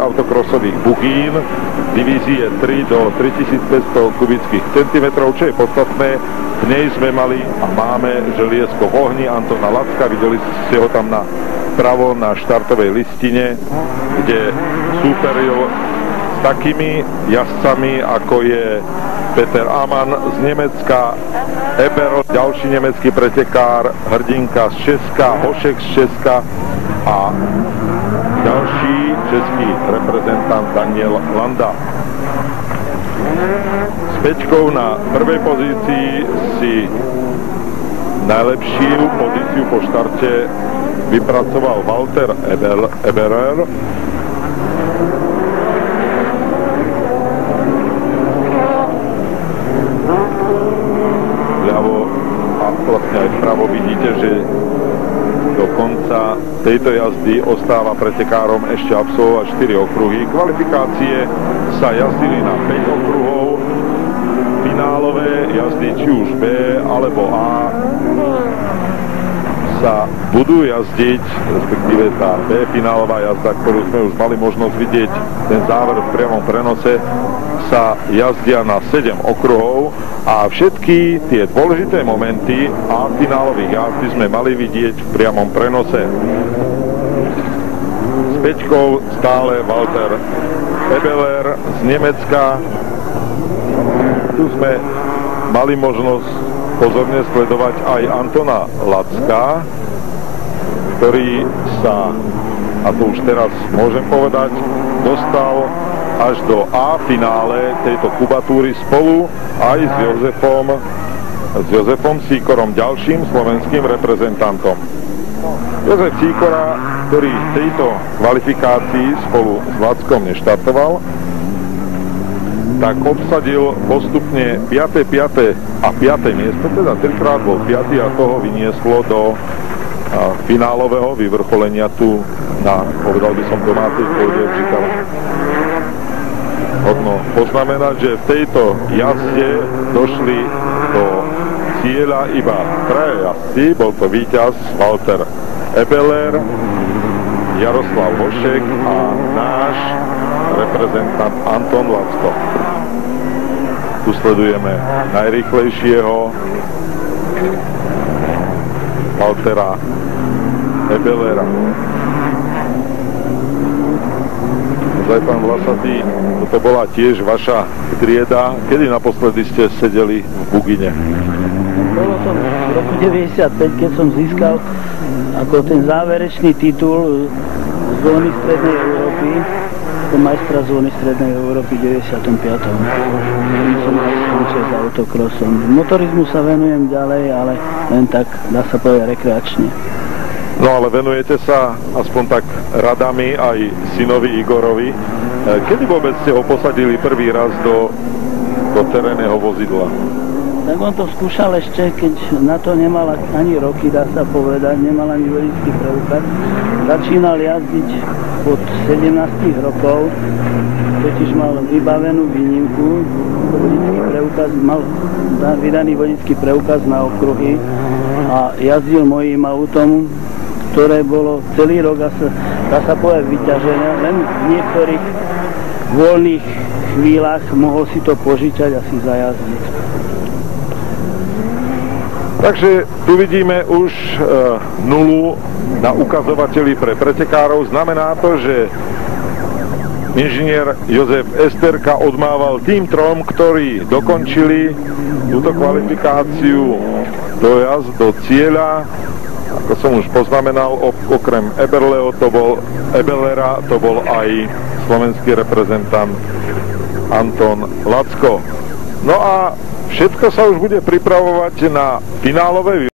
autokrosových bugín divízie 3 do 3500 kubických centimetrov, čo je podstatné. V nej sme mali a máme želiesko v ohni Antona Lacka. Videli ste ho tam napravo na štartovej listine, kde súperil s takými jazdcami, ako je Peter Amann z Nemecka, Eberl, ďalší nemecký pretekár, hrdinka z Česka, Hošek z Česka a ďalší český reprezentant Daniel Landa. S Pečkou na prvej pozícii si najlepšiu pozíciu po štarte vypracoval Walter Eberl. Vľavo a vlastne aj vpravo vidíte, že do konca tejto jazdy ostáva pretekárom ešte absolvovať 4 okruhy. Kvalifikácie sa jazdili na 5 okruhov. Finálové jazdy, či už B alebo A, sa budú jazdiť, respektíve tá B finálová jazda, ktorú sme už mali možnosť vidieť, ten záver v priamom prenose, sa jazdia na 7 okruhov a všetky tie dôležité momenty a finálových jazdy sme mali vidieť v priamom prenose. S Pečkou stále Walter Eberl z Nemecka. Tu sme mali možnosť pozorne sledovať aj Antona Lacka, ktorý sa, a to už teraz môžem povedať, dostal až do A finále tejto kubatúry spolu aj s Jozefom Sýkorom, ďalším slovenským reprezentantom. Jozef Sýkora, ktorý v tejto kvalifikácii spolu s Lackom neštartoval, tak obsadil postupne 5. a 5. miesto, teda trikrát bol 5. a toho vynieslo do finálového vyvrcholenia tu na, povedal by som, domácej pôde v Žitave. Hodno poznamenať, že v tejto jazde došli do cieľa iba 3 jazdci. Bol to víťaz Walter Eberl, Jaroslav Hošek a náš reprezentant Anton Lacko. Tu sledujeme najrýchlejšieho Waltera Eberla. Aj pán Vlasatý, toto bola tiež vaša trieda. Kedy naposledy ste sedeli v bugine? Bolo to v roku 95, keď som získal ako ten záverečný titul zóny Strednej Európy, ako majstra zóny Strednej Európy v 95. Kým som aj skončil s autokrosom. Motorizmu sa venujem ďalej, ale len tak, dá sa povedať, rekreačne. No ale venujete sa aspoň tak radami aj synovi Igorovi. Kedy vôbec ste ho posadili prvý raz do terénneho vozidla? Tak on to skúšal ešte, keď na to nemal ani roky, dá sa povedať, nemal ani vodičský preukaz. Začínal jazdiť od 17 rokov, totiž mal vybavenú výnimku, vodičský preukaz, mal vydaný vodičský preukaz na okruhy a jazdil mojím autom, ktoré bolo celý rok, dá sa povedať, vyťažené, len v niektorých voľných chvíľach mohol si to požičať a si zajazdiť. Takže tu vidíme už nulu na ukazovateli pre pretekárov. Znamená to, že inžinier Jozef Esterka odmával tým trom, ktorí dokončili túto kvalifikáciu dojazd do cieľa. Ako som už poznamenal, okrem Eberlera to bol aj slovenský reprezentant Anton Lacko. No a všetko sa už bude pripravovať na finálové